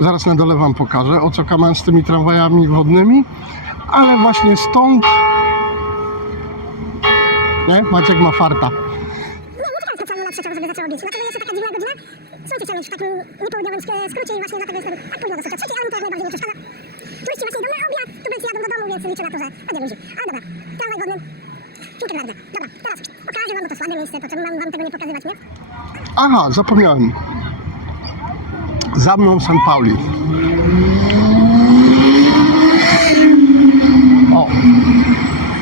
Zaraz na dole wam pokażę, o co kaman z tymi tramwajami wodnymi. Ale właśnie stąd... Nie? Maciek ma farta. Specjalnie na trzecią, żeby zaczęło bić. Dlatego jest to taka dziwna godzina. Słońce chciał mieć w takim niepołudniowym skrócie i właśnie dlatego jest tak późno dosyć o trzeciej, ale mi to jak najbardziej nie przeszkadza. Turyści właśnie idą na obiad, tubylcy jadą do domu, więc liczę na to, że będzie ludzi. Ale dobra, tramwaj wodny. Piłkę Verde. Dobra, teraz pokażę wam, bo to słabe miejsce, po czym mam wam tego nie pokazywać, nie? Aha, zapomniałem. Za mną San Pauli. O.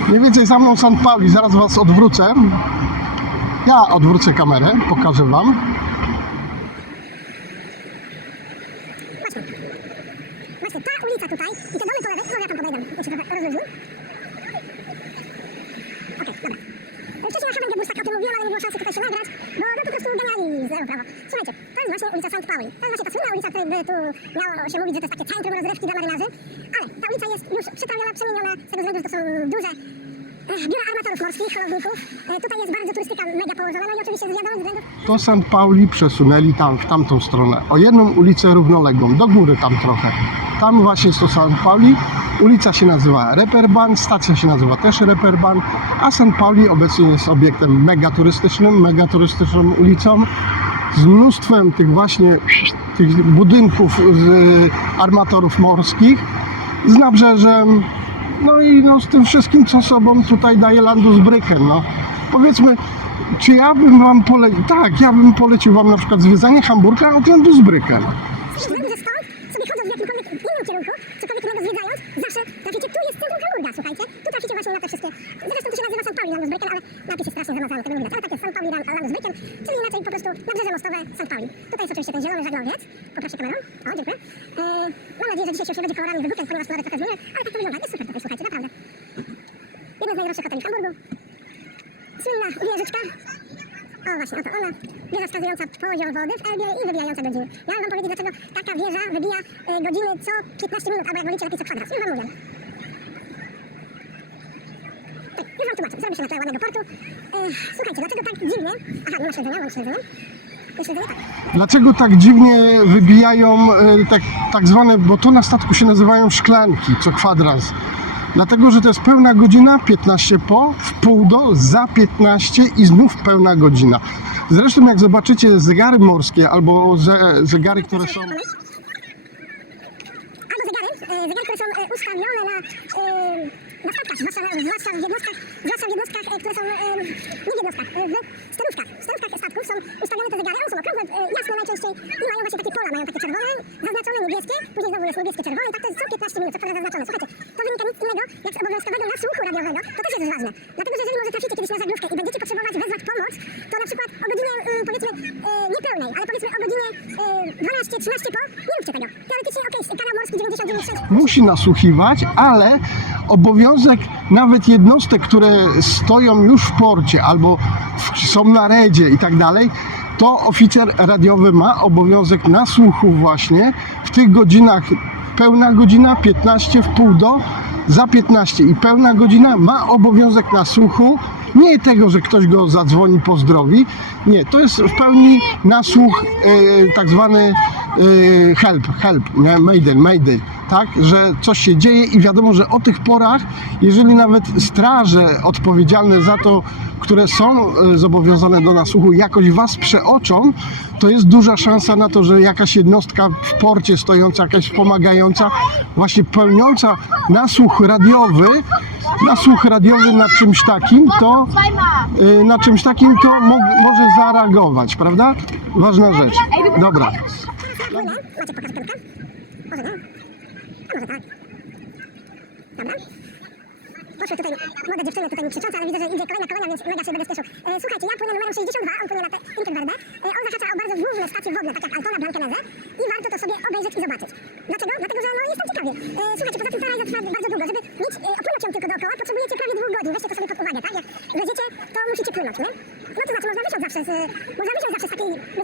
Mniej więcej za mną San Pauli. Zaraz was odwrócę. Ja odwrócę kamerę, pokażę wam. Właśnie ta ulica tutaj i te domy po lewej, może ja tam podejdę, jak się trochę rozluźni. Okej, dobra. Wcześniej na Hawengie Bus tak o tym mówiłem, ale nie było szansy tutaj się nagrać, bo no po prostu genialni z lewo prawo. Słuchajcie, to jest właśnie ulica St. Pauli. To jest właśnie ta słynna ulica, której by tu miało się mówić, że to jest takie centrum rozrywki dla marynarzy, ale ta ulica jest już przytrawiona, przemieniona z tego względu, że to są duże biura armatorów morskich, holowników. Tutaj jest bardzo turystyka mega położona, no i oczywiście z wiadomych względów. To St. Pauli przesunęli tam, w tamtą stronę. O jedną ulicę równoległą, do góry tam trochę. Tam właśnie jest to St. Pauli. Ulica się nazywa Reeperbahn, stacja się nazywa też Reeperbahn, a St. Pauli obecnie jest obiektem megaturystyczną ulicą z mnóstwem tych właśnie tych budynków z armatorów morskich, z nabrzeżem, no i no, z tym wszystkim, co sobą tutaj daje Landesbrücken. No. Powiedzmy, czy ja bym wam polecił, tak, ja bym polecił wam na przykład zwiedzanie Hamburga od Landesbrücken. Z tego względu, że stąd sobie chodząc w jakimkolwiek innym kierunku, cokolwiek innego zwiedzając, zawsze traficie, tu jest centrum Hamburga, słuchajcie. Tu traficie właśnie na te wszystkie, zresztą to się nazywa St. Pauli Landesbrücken, ale napis jest strasznie zamazany, tego nie widać, ale tak jest St. Pauli Landesbrücken, czyli inaczej po prostu nabrzeże mostowe St. Pauli. Tutaj jest oczywiście ten zielony żaglowiec, poproszę kamerą, o dziękuję. Mam nadzieję, że dzisiaj się już nie będzie kolorami wybuchem, ponieważ kolory trochę zmienię, ale tak to wygląda, jest super tutaj, słuchajcie, naprawdę. Jeden z najdroższych hoteli w Hamburgu, słynna wieżyczka. O właśnie, oto ona, wieża wskazująca poziom wody w Elbie i wybijająca godziny. Miałem wam powiedzieć, dlaczego taka wieża wybija godziny co 15 minut, albo jak wolicie lepiej co kwadrat. Już wam mówię. Tak, już wam tłumaczę, zrobię się na tle ładnego portu. Słuchajcie, dlaczego tak dziwnie... Aha, nie ma śledzenia, mam śledzenie. Śledzenie tak. Dlaczego tak dziwnie wybijają tak zwane, bo to na statku się nazywają szklanki co kwadrans? Dlatego, że to jest pełna godzina, 15 po, w pół do, za 15 i znów pełna godzina. Zresztą jak zobaczycie zegary morskie albo zegary, które są... Albo zegary, które są ustawione na statkach, zwłaszcza w jednostkach, które są, nie w jednostkach, w sterówkach statków są ustawione te zegary, one są okrągłe, jasne najczęściej i mają właśnie takie pola, mają takie czerwone, zaznaczone niebieskie, później znowu jest niebieskie, czerwone, tak to jest co 15 minut, co kwadrans zaznaczone. Słuchajcie, to wynika nic innego jak z obowiązkowego nasłuchu radiowego, to też jest ważne, dlatego że jeżeli może traficie kiedyś na żaglówkę i będziecie potrzebować wezwać pomoc, to na przykład o godzinie, powiedzmy, niepełnej, ale powiedzmy o godzinie 12-13 po, nie róbcie tego. Teoretycznie okej, kanał morski 99,6. Musi nasłuchiwać, ale obowiązek nawet jednostek, które stoją już w porcie albo są na redzie i tak dalej, to oficer radiowy ma obowiązek nasłuchu właśnie w tych godzinach. Pełna godzina, 15 w pół do, za 15 i pełna godzina ma obowiązek nasłuchu. Nie tego, że ktoś go zadzwoni, pozdrowi. Nie, to jest w pełni nasłuch tak zwany help, nie? Mayday, tak, że coś się dzieje i wiadomo, że o tych porach, jeżeli nawet straże odpowiedzialne za to, które są zobowiązane do nasłuchu, jakoś was przeoczą, to jest duża szansa na to, że jakaś jednostka w porcie stojąca, jakaś wspomagająca, właśnie pełniąca nasłuch radiowy na czymś takim, to może zareagować, prawda? Ważna rzecz. Dobra. Macie pokaż piątkę? Może nie? A może tak. Dobra. Poszły tutaj młode dziewczyny tutaj mi krzyczące, ale widzę, że idzie kolejna kolona, więc mega się będę spieszył. Słuchajcie, ja płynę numerem 62, on płynie na Piłkę Verde. On zahacza o bardzo główne stacje wodne, tak jak Altona, Blankenese i warto to sobie obejrzeć i zobaczyć. Dlaczego? Dlatego, że no jestem ciekawie. Słuchajcie, poza tym ta rajda trwa bardzo długo. Żeby mieć opłynąć ją tylko dookoła, potrzebujecie prawie 2 godzin. Weźcie to sobie pod uwagę, tak? Jak wleziecie, to musicie płynąć, nie? No to znaczy, można wysiąść zawsze z takiej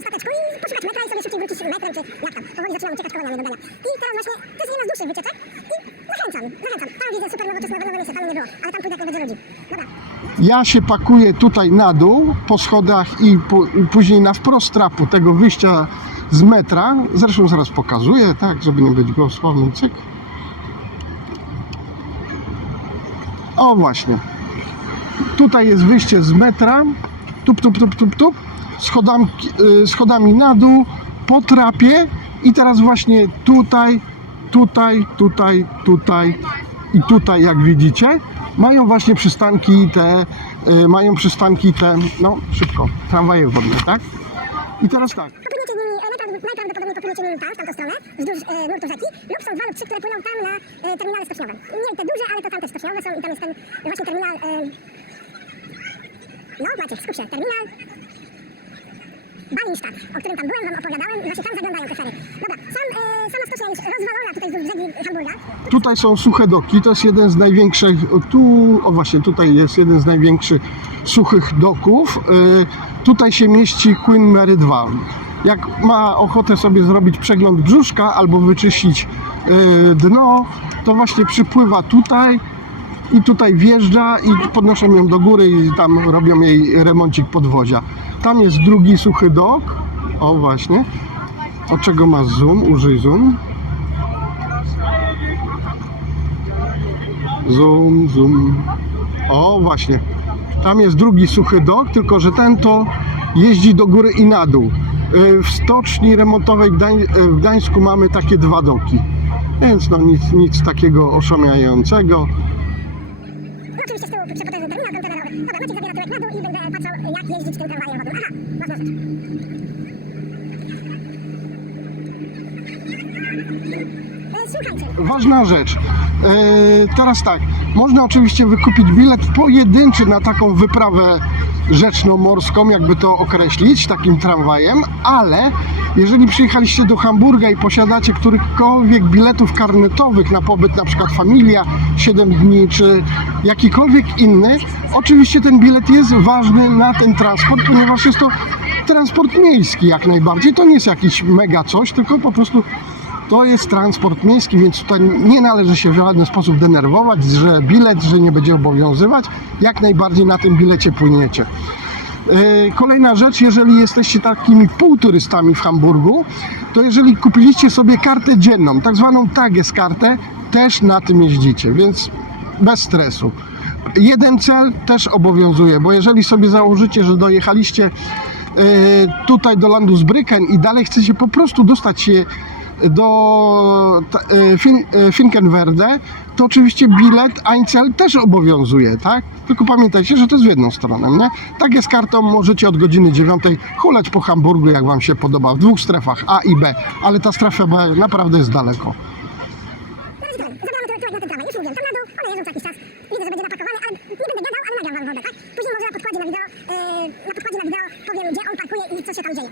stateczku i poszukać metra i sobie szybciej wrócić metrem, czy jak tam. Powoli zaczynam uciekać koloniami do dania. I teraz właśnie, to jest jedna z dłuższych wycieczek i zachęcam. Tam widzę super nowoczesne miejsce, tam nie było, ale tam pójdę, jak nie będzie ludzi. Dobra. Ja się pakuję tutaj na dół po schodach i później na wprost trapu tego wyjścia z metra. Zresztą zaraz pokazuję, tak, żeby nie być gołosłownym, cyk. O właśnie. Tutaj jest wyjście z metra. Tup, tup, tup, tup, tup. Schodami na dół, po trapie. I teraz właśnie tutaj, i tutaj, jak widzicie, mają właśnie przystanki te, no szybko, tramwaje wodne, tak? I teraz tak. Popłyniecie nimi, najprawdopodobniej popłyniecie nimi tam, w tamtą stronę, wzdłuż nurtu rzeki, lub są 2 lub 3, które płyną tam na terminale stoczniowe. Nie te duże, ale to tam też stoczniowe są i tam jest ten właśnie terminal, no Maciek, skup się, terminal Balinstadt, o którym tam byłem, wam opowiadałem, właśnie tam zaglądają te fery. Dobra, sama stocznia jest rozwalona tutaj wzdłuż brzegi Hamburga. Tutaj są suche doki, to jest jeden z największych, tutaj jest jeden z największych suchych doków. Tutaj się mieści Queen Mary 2. Jak ma ochotę sobie zrobić przegląd brzuszka albo wyczyścić dno, to właśnie przypływa tutaj i tutaj wjeżdża i podnoszą ją do góry i tam robią jej remoncik podwozia. Tam jest drugi suchy dok. O właśnie. Od czego ma zoom? Użyj zoom. Zoom. O właśnie. Tam jest drugi suchy dok, tylko że ten to jeździ do góry i na dół. W stoczni remontowej w Gdańsku mamy takie 2 doki. Więc no nic takiego oszałamiającego. No oczywiście z tyłu przepotężny terminal kontenerowy. Dobra, Maciek zabiera tyłek na dół i będę patrzał, jak jeździć tym tramwajem wodnym. Aha, ważna rzecz. Słuchajcie. Ważna rzecz. Teraz tak, można oczywiście wykupić bilet pojedynczy na taką wyprawę rzeczno-morską, jakby to określić, takim tramwajem, ale jeżeli przyjechaliście do Hamburga i posiadacie którychkolwiek biletów karnetowych na pobyt, na przykład Familia 7 dni, czy jakikolwiek inny, oczywiście ten bilet jest ważny na ten transport, ponieważ jest to transport miejski jak najbardziej. To nie jest jakiś mega coś, tylko po prostu to jest transport miejski, więc tutaj nie należy się w żaden sposób denerwować, że bilet, że nie będzie obowiązywać. Jak najbardziej na tym bilecie płyniecie. Kolejna rzecz, jeżeli jesteście takimi półturystami w Hamburgu, to jeżeli kupiliście sobie kartę dzienną, tak zwaną Tageskartę, też na tym jeździcie, więc bez stresu. Jeden cel też obowiązuje, bo jeżeli sobie założycie, że dojechaliście tutaj do Landusbrücken i dalej chcecie po prostu dostać się do Finkenwerder, to oczywiście bilet Einzel też obowiązuje, tak? Tylko pamiętajcie, że to jest w jedną stronę, nie? Tak jest kartą, możecie od godziny 9 hulać po Hamburgu, jak wam się podoba, w 2 strefach, A i B, ale ta strefa B naprawdę jest daleko. Zabieramy tyłek na ten tramwaj, już mówiłem, tam na dół, one jeżdżą co jakiś czas. Widzę, że będzie napakowane, ale nie będę gadał, ale nagram wam wodę, tak? Później może na podkładzie na wideo powiem, gdzie on parkuje i co się tam dzieje.